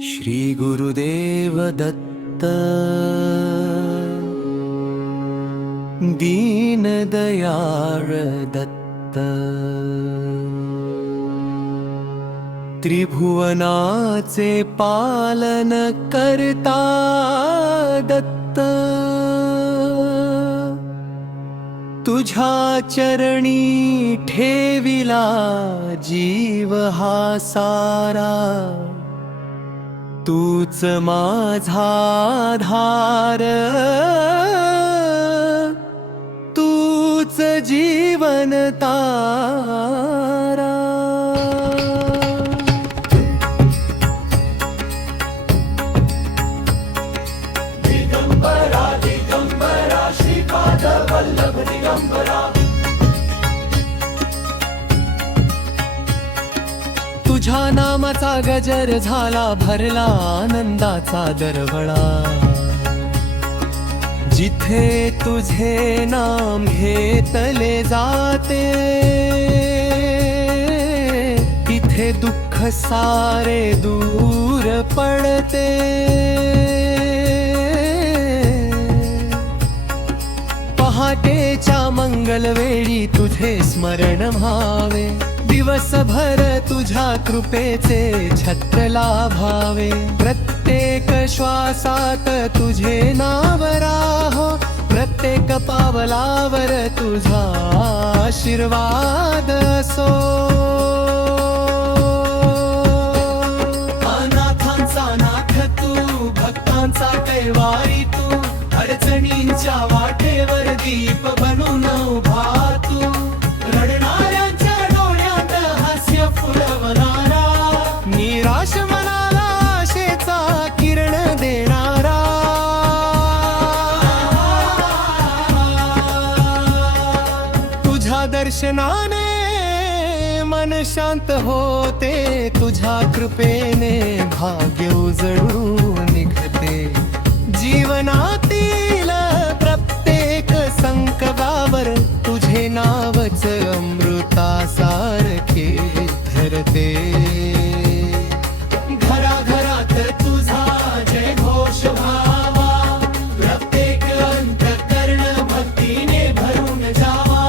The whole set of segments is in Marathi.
श्री गुरुदेव दत्त दीन दयाळ दत्त त्रिभुवनाचे पालन करता दत्त तुझ्या चरणी ठेविला जीव हा सारा तूच माझा आधार तूच जीवन तारा दिगंबरा दिगंबरा श्रीपाद वल्लभ दिगंबरा तुझ्या नामाचा गजर झाला भरला आनंदाचा दरवळा जिथे तुझे नाम घेतले जाते तिथे दुःख सारे दूर पडते पहाटेच्या मंगलवेळी तुझे स्मरण व्हावे दिवसभर तुझ्या कृपेचे छत्र लाभावे प्रत्येक श्वासात तुझे नाव राहो प्रत्येक पावलावर तुझा आशीर्वाद असो अनाथांचा नाथ तू भक्तांचा कैवारी तू अडचणींच्या वाटेवर दीप बनून उभा तू रडणाऱ्यांच्या डोळ्यात हास्य फुलवणारा निराश मनाला आशेचा किरण देणारा तुझ्या दर्शनाने मन शांत होते तुझ्या कृपेने भाग्य उजळून निघते जीवनातील प्रत्येक संकटावर तुझे नावच अमृतासारखे धरते घराघरात तुझा जय घोष व्हावा प्रत्येक अंतःकरण भक्तीने भरून जावा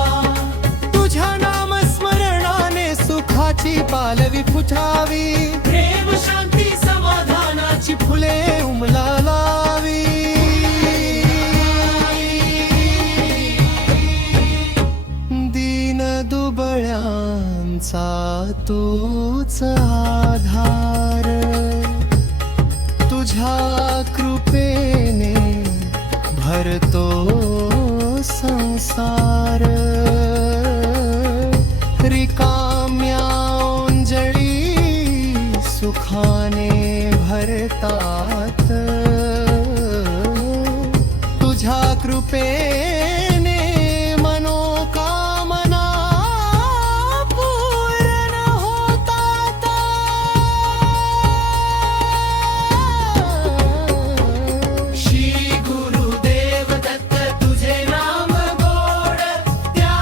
तुझ्या नामस्मरणाने सुखाची पालवी फुटावी प्रेम शांती समाधानाची फुले उमलावी दुबळ्यांचा तूच आधार तुझ्या कृपेने भरतो संसार रिकाम्या ओंजळी सुखाने भरतात तुझ्या कृपेने मनोकामना पूर्ण होतात श्री गुरुदेव दत्त तुझे नाम गोड त्या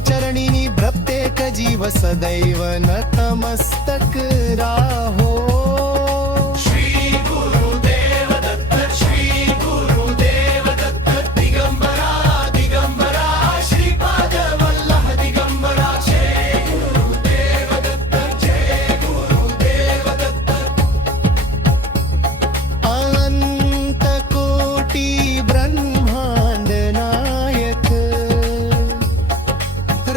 चरणीनी प्रत्येक जीव सदैव नतमस्तक राहो. श्री गुरुदेव दत्त, श्री गुरुदेव दत्त, दिगंबरा दिगंबरा, श्रीपाद वल्लभ दिगंबरा. जय गुरुदेव दत्त, जय गुरुदेव दत्त. अनंत कोटी ब्रह्मांड नायक,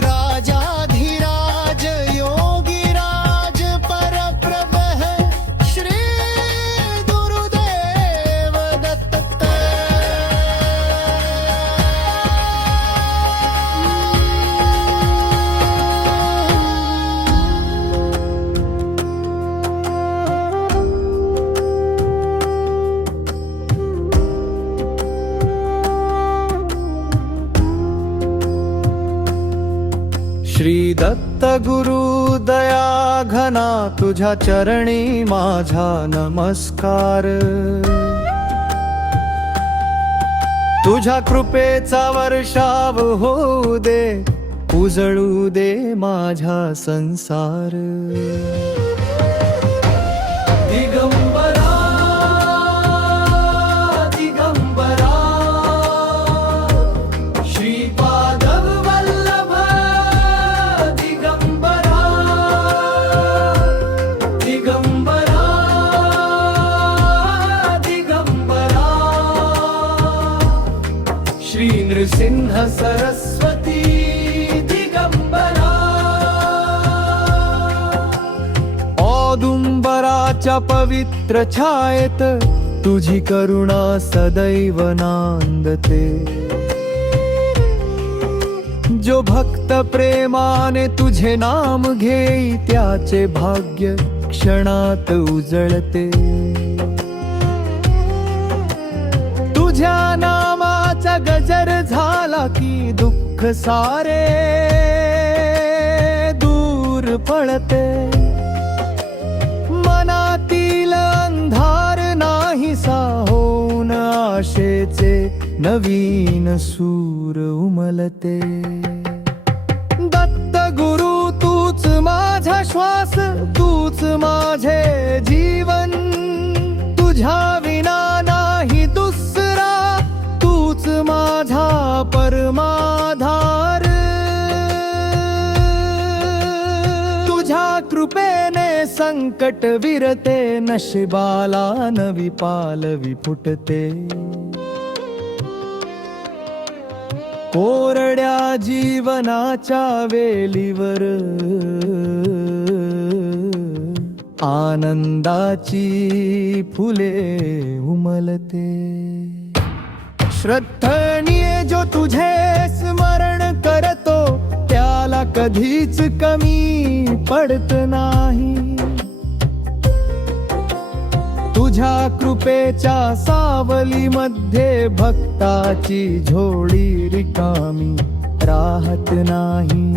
राजाधिराज योगीराज परप्रभः श्री गुरुदेव दत्त. श्री दत्त गुरु दया घना, तुझ्या चरणी माझा नमस्कार. तुझ्या कृपेचा वर्षाव होऊ दे, उजळू दे माझा संसार. दिगंबरा दिगंबरा, श्रीपाद वल्लभ दिगंबरा. दिगंबरा दिगंबरा, श्री नृसिंह सरस्वती दिगंबरा. औदुंबराच्या पवित्र छायेत तुझी करुणा सदैव नांदते. जो भक्त प्रेमाने तुझे नाम घेई, त्याचे भाग्य क्षणात उजळते. तुझ्या नामाचा गजर झाला की दुःख सारे दूर पळते. मनातील अंधार नाहीसा होऊन आशेचे नवीन सूर उमलते. दत्त गुरु तूच माझा श्वास, तूच माझे जीवन. तुझ्या विना नाही दुसरा, तूच माझा परमाधार. तुझ्या कृपेने संकट विरते, नशिबाला नवी पालवी फुटते. कोरड्या जीवनाच्या वेलीवर आनंदाची फुले उमलते. श्रद्धेने जो तुझे स्मरण करतो, त्याला कधीच कमी पडत नाही. तुझ्या कृपेच्या सावलीमध्ये भक्ताची झोळी रिकामी राहत नाही.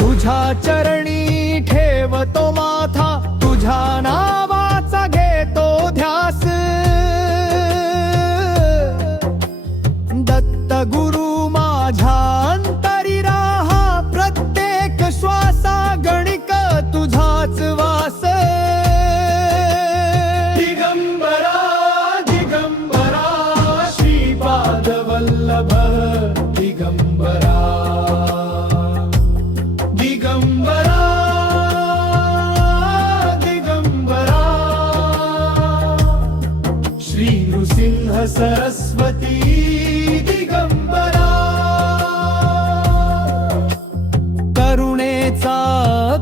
तुझ्या चरणी ठेवतो माथा, तुझ्या नावाचा घेतो ध्यास. दत्त गुरु माझ्या अंतरी राहा, प्रत्येक श्वासा गणिक तुझाच वास. दिगंबरा दिगंबरा, श्रीपाद वल्लभ दिगंबरा. दिगंबरा दिगंबरा, श्री नृसिंह सरस्वती दिगंबरा. करुणेचा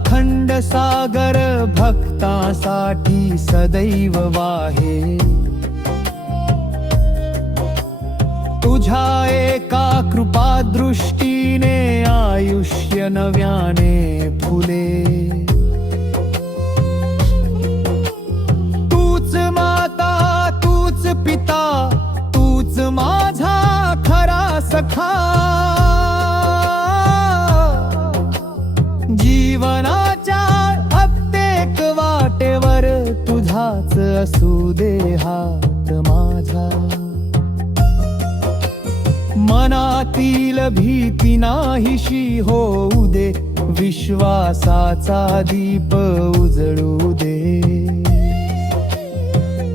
खंड सागर भक्तासाठी सदैव वाहे. तुझ्या एका कृपा दृष्टीने आयुष्य नव्याने फुले. तूच माता, तूच पिता, तूच माझा खरा सखा. जीवनाच्या प्रत्येक वाटेवर तुझाच असू दे हात माझा. मनातील भीती नाहीशी होऊ दे, विश्वासाचा दीप उजळू दे.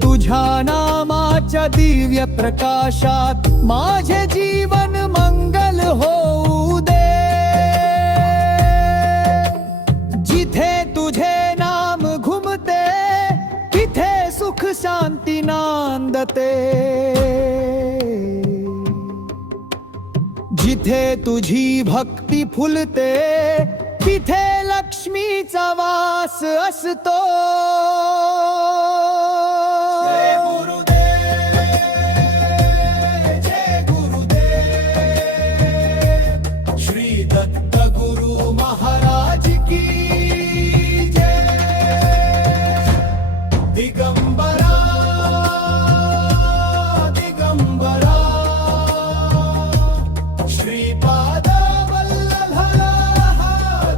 तुझ्या नामाच्या दिव्य प्रकाशात माझे जीवन मंगल होऊ दे. जिथे तुझे नाम घुमते तिथे सुख शांती नांदते. जिथे तुझी भक्ती फुलते तिथे लक्ष्मीचा वास असतो. जय गुरुदेव, जय गुरुदेव. श्री दत्त गुरु महाराज की जय. दिगंबरा दिगंबरा श्रीपाद वल्लभा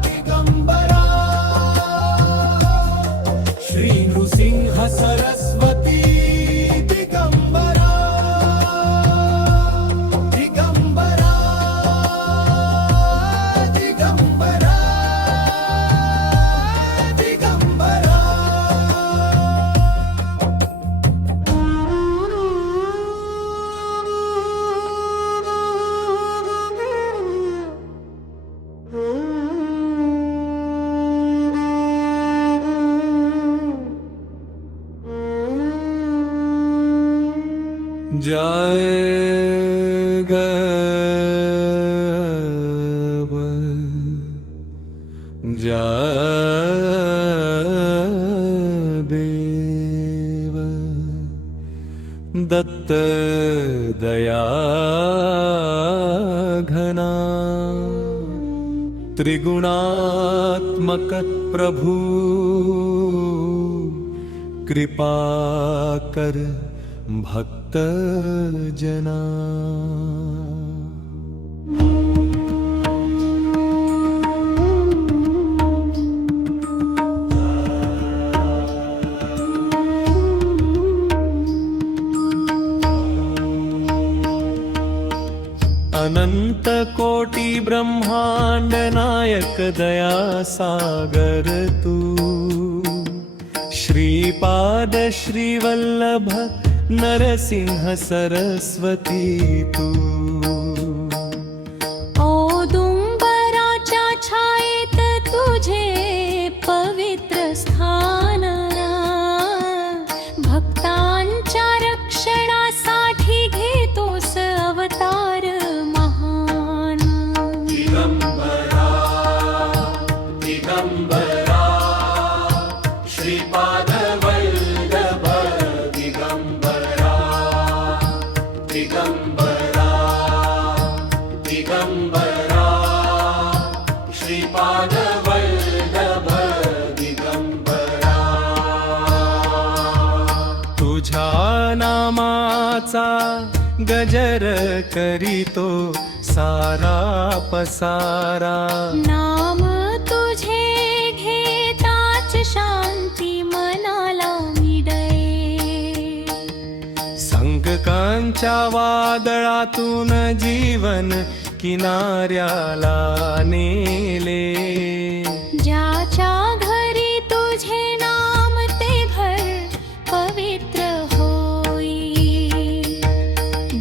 दिगंबरा. श्री नृसिंह सरस्वती दिगंबरा दिगंबरा दिगंबरा दिगंबरा. जय जय देव. दत्त दया घना त्रिगुणात्मक प्रभु कृपा कर भक्त जना. अनंत कोटि ब्रह्मांड नायक दया सागर तू. श्रीपाद श्रीवल्लभ नरसिंह सरस्वती तू. औदुंबराच्या छायेत तुझे पवित्र स्थान. भक्तांच्या रक्षणासाठी घेतोस अवतार महान. दिगंबरा दिगंबरा श्रीपाद वल्लभ दिगंबरा दिगंबरा दिगंबरा श्रीपाद वल्लभ दिगंबरा. तुझ्या नामाचा गजर करीतो सारा पसारा. नाम तुझे घेताच शांती मनाला मिळे. संकटांच्या वादळातून जीवन किनाऱ्याला नेले. ज्याच्या घरी तुझे नाम ते घर पवित्र होई.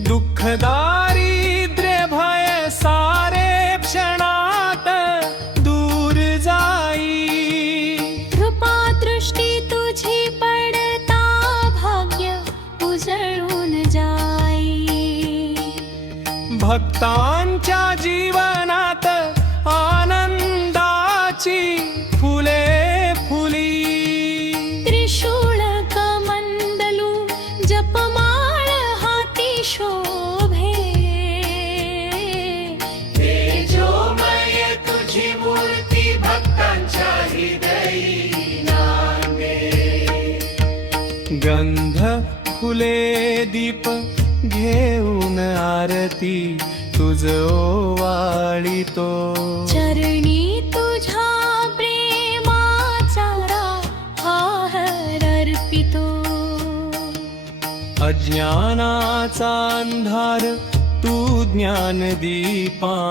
दुःख दारिद्र्य भय सारे क्षणात दूर जाई. कृपा दृष्टी तुझी पडता भाग्य उजळून जाई. भक्तांच्या जीवनात आनंदाची फुले फुली. त्रिशूळ कमंडलू जपमाळ हाती शोभे. तेजोमय तुझी मूर्ती भक्तांच्या हृदयी नांदे. गंध फुले दीप घेऊन आरती तुझ ओवाळीतो. चरणी तुझ्या प्रेमाचा हार अर्पितो. अज्ञानाचा अंधार तू ज्ञानदीपाने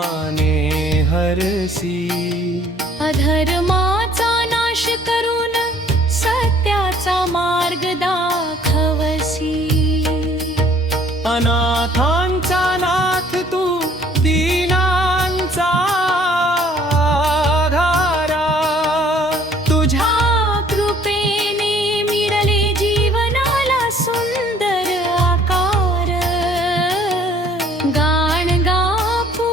हरसी. अधर्माचा नाश करून सत्याचा मार्ग दाखवसी. अनाथांचा नाथ तू, दीनांचा आधारा. तुझ्या कृपेने मिळाले जीवनाला सुंदर आकार. गाणगापूर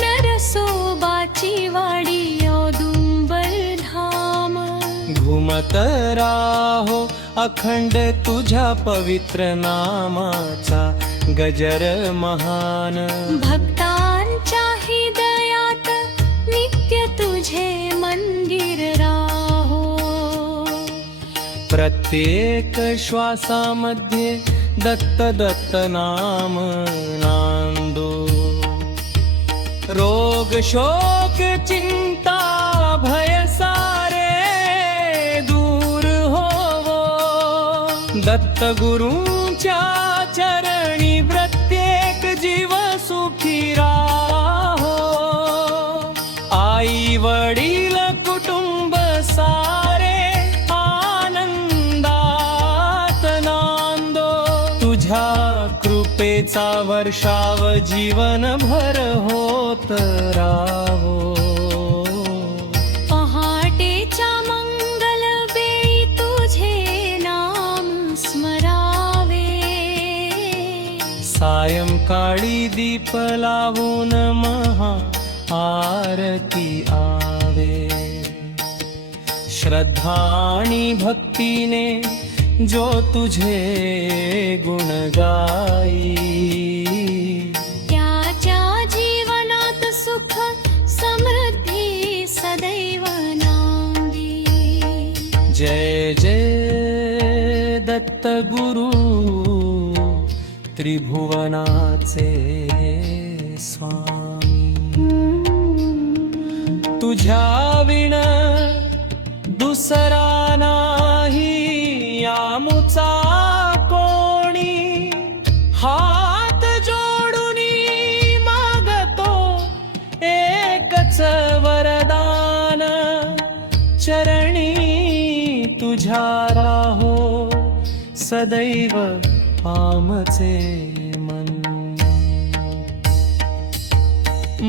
नरसोबाची वाडी औदुंबर धाम. घुमत राहो अखंड तुझ्या पवित्र नामाचा गजर महान. भक्तांच्या हृदयात नित्य तुझे मंदिर राहो. प्रत्येक श्वासामध्ये दत्त दत्त नाम नांदो. रोग शोक चिंता भय सारे दूर होवो. दत्त गुरूंच्या चरणी प्रत्येक जीव सुखी राहो. आई वडील कुटुंब सारे आनंदात नांदो. तुझ्या कृपेचा वर्षाव जीवनभर होत राहो. पहाटेच्या मंगल वेळी तुझे नाम स्मरावे. सायंकाळी दीप लावून महा आरती आवे. श्रद्धा आणि भक्तीने जो तुझे गुण गाई. त्याच्या जीवनात सुख समृद्धी सदैव नांदी. जय जय दत्त गुरु, त्रिभुवनाचे स्वामी. तुझ्या विण दुसरा नाही आमुचा कोणी. हात जोडूनी मागतो एकच वरदान. चरणी तुझ्या राहो सदैव आमचे मन.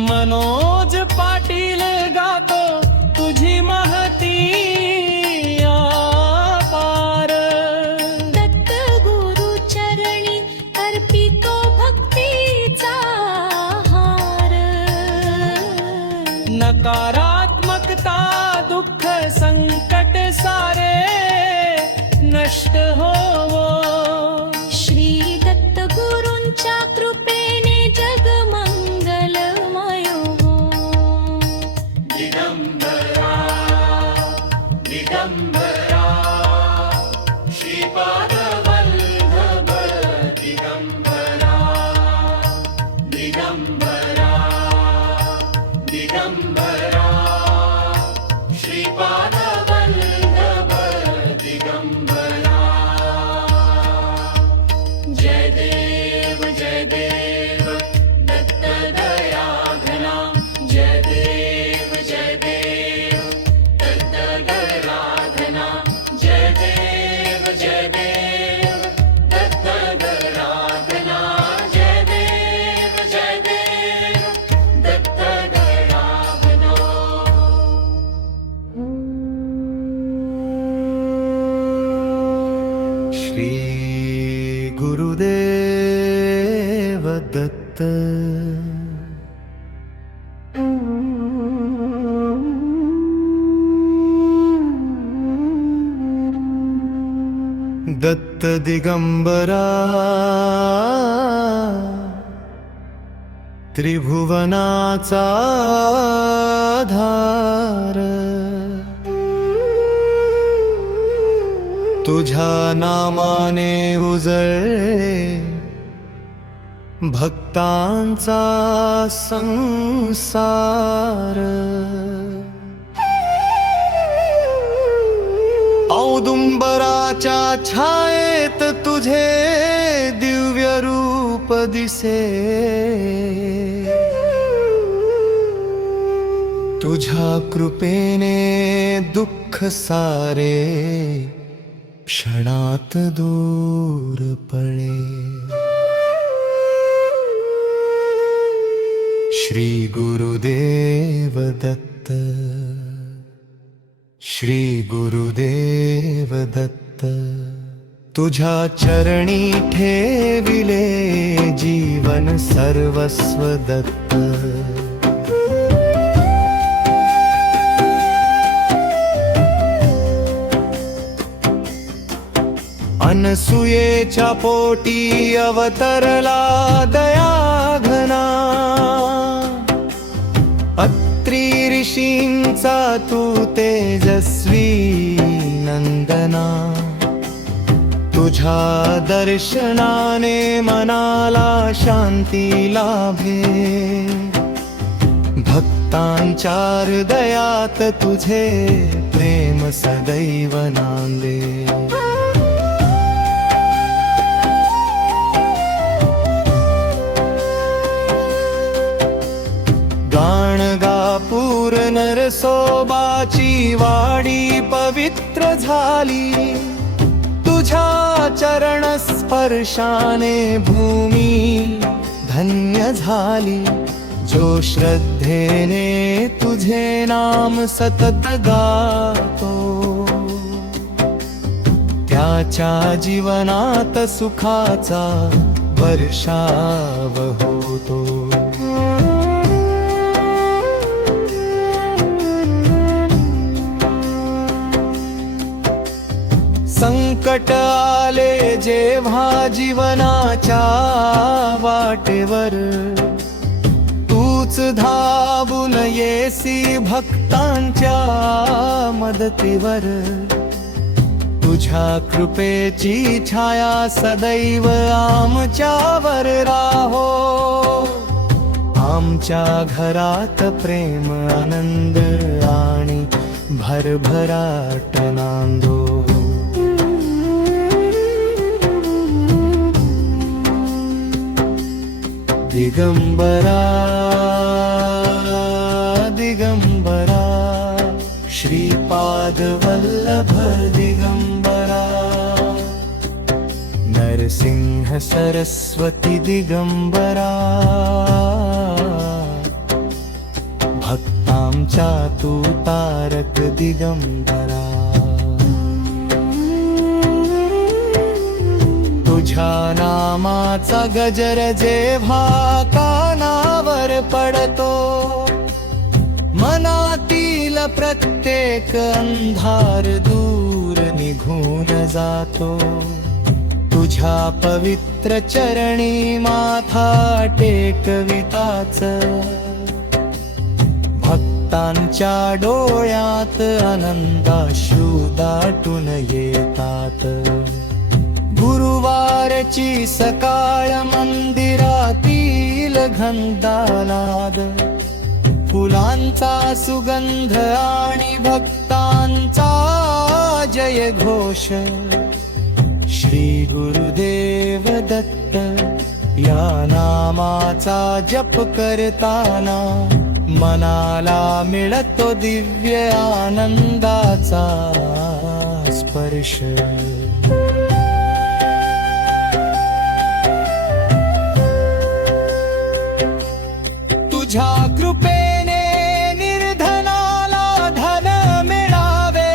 मनोज पाटील गातो तुझी महती अपार. दत्त गुरु चरणी अर्पितो भक्तीचा हार. नकारात्मकता दुःख संकट सारे नष्ट होवो. श्री दत्त गुरूंच्या कृपेने जग मंगलमय हो. दिगंबरा दिगंबरा श्रीपाद वल्लभ. दिगंबरा दिगंबरा दिगंबरा श्रीपाद वल्लभ. दिगंबरा. जय देव दत्त दया घना. जय देव दत्त दया घना. जय देव दत्त दया घना. जय देव दत्त दया घना. श्री गुरुदेव दत्त. दत्त दिगंबरा त्रिभुवनाचा आधार. तुझ्या नामाने उजळे भक्तांचा संसार. औदुंबराच्या छायेत तुझे दिव्य रूप रूप दिसे तुझ्या कृपेने दुःख सारे क्षणात दूर पळे श्री गुरुदेव दत्त श्री गुरुदेव दत्त तुझ्या चरणी ठेविले जीवन सर्वस्व दत्त अनसुयेच्या पोटी अवतरला दयाघना अत्री ऋषींचा तू तेजस्वी नंदना तुझ्या दर्शनाने मनाला शांती लाभे भक्तांच्या हृदयात तुझे प्रेम सदैव नांदे गाणगापूर नरसोबाची वाडी पवित्र झाली तुझ्या चरण स्पर्शाने भूमी धन्य झाली जो श्रद्धेने तुझे नाम सतत गातो त्याच्या जीवनात सुखाचा वर्षाव होतो संकट आले जेव्हा जीवनाच्या वाटेवर तूच धावून येसी भक्तांच्या मदतीवर तुझ्या कृपेची छाया सदैव आमच्यावर राहो आमच्या घरात प्रेम आनंद आणि भरभराट नांदो दिगंबरा दिगंबरा श्रीपाद वल्लभ दिगंबरा नरसिंह सरस्वती दिगंबरा भक्तांचा तू तारक दिगंबरा तुझ्या नामाचा गजर जेव्हा कानावर पडतो मनातील प्रत्येक अंधार दूर निघून जातो तुझ्या पवित्र चरणी माथा टेकविताच भक्तांच्या डोळ्यात आनंदाश्रू दाटून येतात गुरुवारची सकाळ मंदिरातील घंटानाद फुलांचा सुगंध आणि भक्तांचा जय घोष श्री गुरुदेव दत्त या नामाचा जप करताना मनाला मिळतो दिव्य आनंदाचा स्पर्श तुझ्या कृपेने निर्धनाला धन मिळावे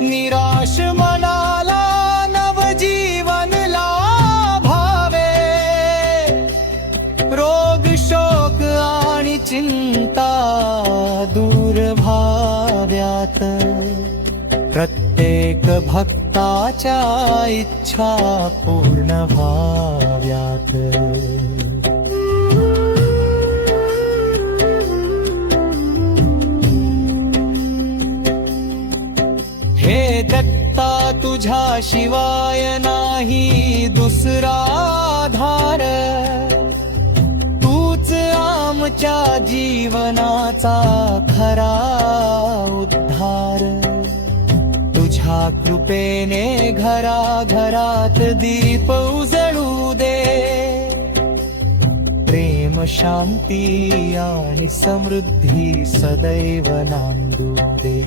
निराश मनाला नवजीवन लाभावे रोग शोक आणि चिंता दूर व्हाव्यात प्रत्येक भक्ताच्या इच्छा पूर्ण व्हाव्यात हे दत्ता तुझ्या शिवाय नाही दुसरा आधार तूच आमच्या जीवनाचा खरा उद्धार तुझ्या तुझ्या कृपेने घराघरात दीप उजळू दे, प्रेम शांती आणि समृद्धी सदैव नांदू दे.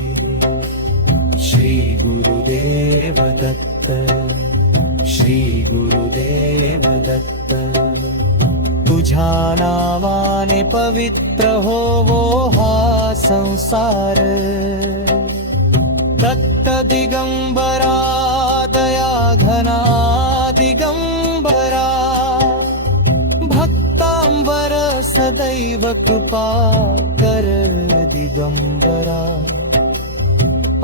श्री गुरुदेव दत्त, श्री गुरुदेव दत्त. तुझ्या नावाने पवित्र होवो हा संसार. दत्त दिगंबरा दया घना दिगंबरा, भक्तांवर सदैव कृपा कर दिगंबरा.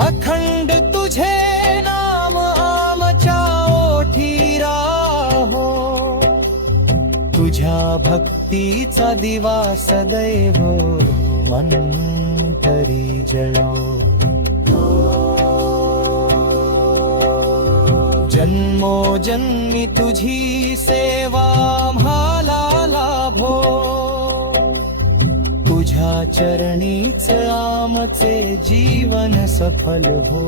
अखंड तुझे नाम आमच्या ओठी राहो, तुझ्या भक्तीचा दिवा सदैव मंतरी जळो. जन्मोजन्मी तुझी सेवा आम्हाला लाभो, तुझ्या चरणीच आमचे जीवन सफल हो.